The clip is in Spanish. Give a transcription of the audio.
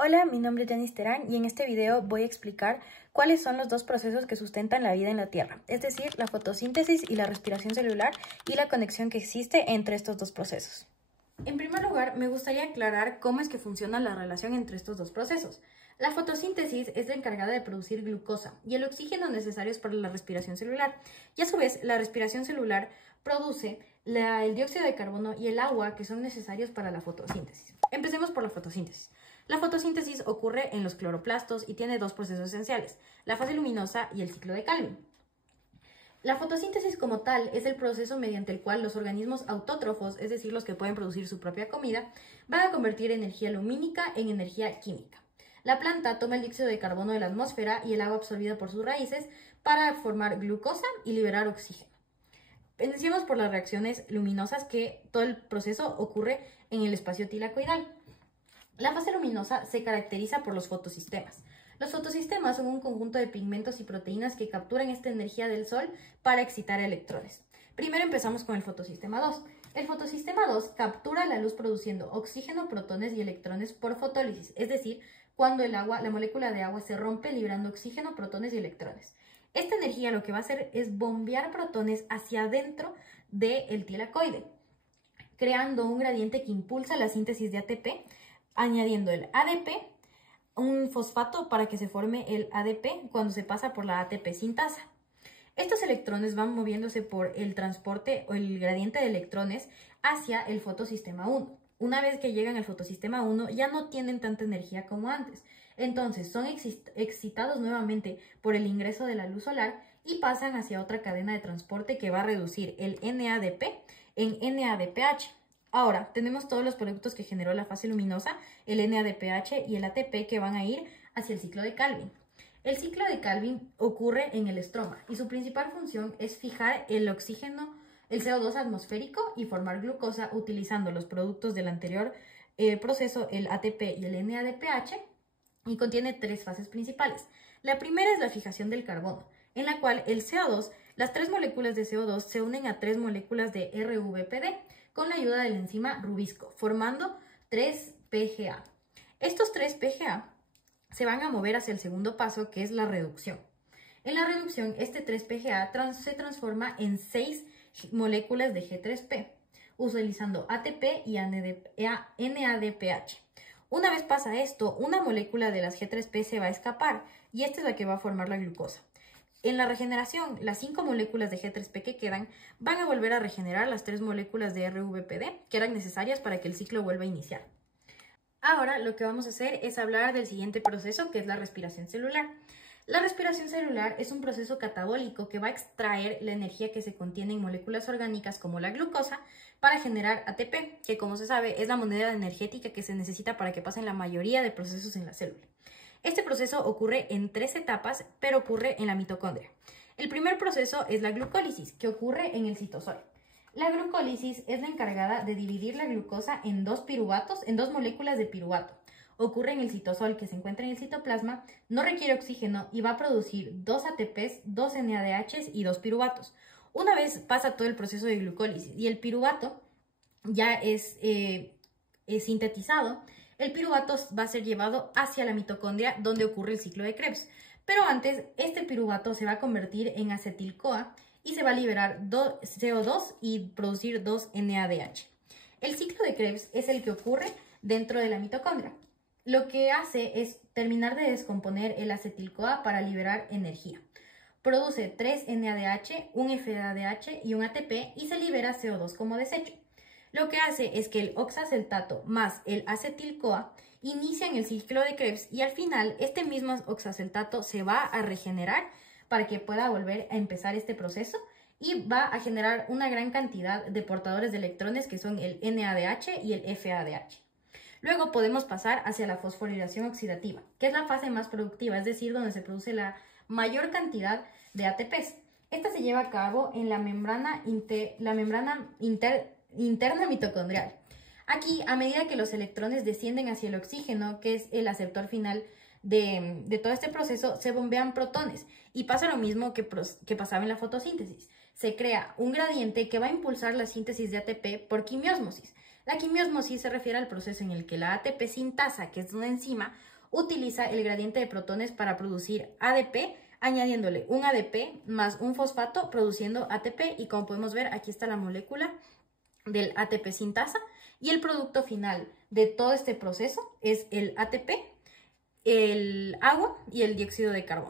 Hola, mi nombre es Yanis Terán y en este video voy a explicar cuáles son los dos procesos que sustentan la vida en la Tierra, es decir, la fotosíntesis y la respiración celular y la conexión que existe entre estos dos procesos. En primer lugar, me gustaría aclarar cómo es que funciona la relación entre estos dos procesos. La fotosíntesis es la encargada de producir glucosa y el oxígeno necesarios para la respiración celular, y a su vez la respiración celular produce el dióxido de carbono y el agua que son necesarios para la fotosíntesis. Empecemos por la fotosíntesis. La fotosíntesis ocurre en los cloroplastos y tiene dos procesos esenciales, la fase luminosa y el ciclo de Calvin. La fotosíntesis como tal es el proceso mediante el cual los organismos autótrofos, es decir, los que pueden producir su propia comida, van a convertir energía lumínica en energía química. La planta toma el dióxido de carbono de la atmósfera y el agua absorbida por sus raíces para formar glucosa y liberar oxígeno. Iniciamos por las reacciones luminosas, que todo el proceso ocurre en el espacio tilacoidal. La fase luminosa se caracteriza por los fotosistemas. Los fotosistemas son un conjunto de pigmentos y proteínas que capturan esta energía del sol para excitar electrones. Primero empezamos con el fotosistema 2. El fotosistema 2 captura la luz produciendo oxígeno, protones y electrones por fotólisis, es decir, cuando la molécula de agua se rompe liberando oxígeno, protones y electrones. Esta energía lo que va a hacer es bombear protones hacia adentro del tilacoide, creando un gradiente que impulsa la síntesis de ATP, añadiendo el ADP, un fosfato para que se forme el ADP cuando se pasa por la ATP sintasa. Estos electrones van moviéndose por el transporte o el gradiente de electrones hacia el fotosistema 1. Una vez que llegan al fotosistema 1 ya no tienen tanta energía como antes. Entonces son excitados nuevamente por el ingreso de la luz solar y pasan hacia otra cadena de transporte que va a reducir el NADP en NADPH. Ahora, tenemos todos los productos que generó la fase luminosa, el NADPH y el ATP, que van a ir hacia el ciclo de Calvin. El ciclo de Calvin ocurre en el estroma y su principal función es fijar el oxígeno, el CO2 atmosférico y formar glucosa utilizando los productos del anterior proceso, el ATP y el NADPH, y contiene tres fases principales. La primera es la fijación del carbono, en la cual el CO2, las tres moléculas de CO2 se unen a tres moléculas de RVPD, con la ayuda de la enzima Rubisco, formando 3-PGA. Estos 3-PGA se van a mover hacia el segundo paso, que es la reducción. En la reducción, este 3-PGA se transforma en 6 moléculas de G3P, utilizando ATP y NADPH. Una vez pasa esto, una molécula de las G3P se va a escapar y esta es la que va a formar la glucosa. En la regeneración, las 5 moléculas de G3P que quedan van a volver a regenerar las 3 moléculas de RVPD que eran necesarias para que el ciclo vuelva a iniciar. Ahora lo que vamos a hacer es hablar del siguiente proceso, que es la respiración celular. La respiración celular es un proceso catabólico que va a extraer la energía que se contiene en moléculas orgánicas como la glucosa para generar ATP, que como se sabe es la moneda energética que se necesita para que pasen la mayoría de procesos en la célula. Este proceso ocurre en 3 etapas, pero ocurre en la mitocondria. El primer proceso es la glucólisis, que ocurre en el citosol. La glucólisis es la encargada de dividir la glucosa en dos moléculas de piruvato. Ocurre en el citosol, que se encuentra en el citoplasma, no requiere oxígeno y va a producir 2 ATPs, 2 NADHs y 2 piruvatos. Una vez pasa todo el proceso de glucólisis y el piruvato ya es sintetizado, el piruvato va a ser llevado hacia la mitocondria, donde ocurre el ciclo de Krebs. Pero antes, este piruvato se va a convertir en acetil-CoA y se va a liberar CO2 y producir 2 NADH. El ciclo de Krebs es el que ocurre dentro de la mitocondria. Lo que hace es terminar de descomponer el acetil-CoA para liberar energía. Produce 3 NADH, un FADH y un ATP y se libera CO2 como desecho. Lo que hace es que el oxaceltato más el acetil-CoA inician el ciclo de Krebs y al final este mismo oxaceltato se va a regenerar para que pueda volver a empezar este proceso y va a generar una gran cantidad de portadores de electrones que son el NADH y el FADH. Luego podemos pasar hacia la fosforilación oxidativa, que es la fase más productiva, es decir, donde se produce la mayor cantidad de ATPs. Esta se lleva a cabo en la membrana interna mitocondrial. Aquí, a medida que los electrones descienden hacia el oxígeno, que es el aceptor final de todo este proceso, se bombean protones y pasa lo mismo que pasaba en la fotosíntesis. Se crea un gradiente que va a impulsar la síntesis de ATP por quimiósmosis. La quimiosmosis se refiere al proceso en el que la ATP sintasa, que es una enzima, utiliza el gradiente de protones para producir ADP, añadiéndole un ADP más un fosfato, produciendo ATP, y como podemos ver, aquí está la molécula del ATP sintasa, y el producto final de todo este proceso es el ATP, el agua y el dióxido de carbono.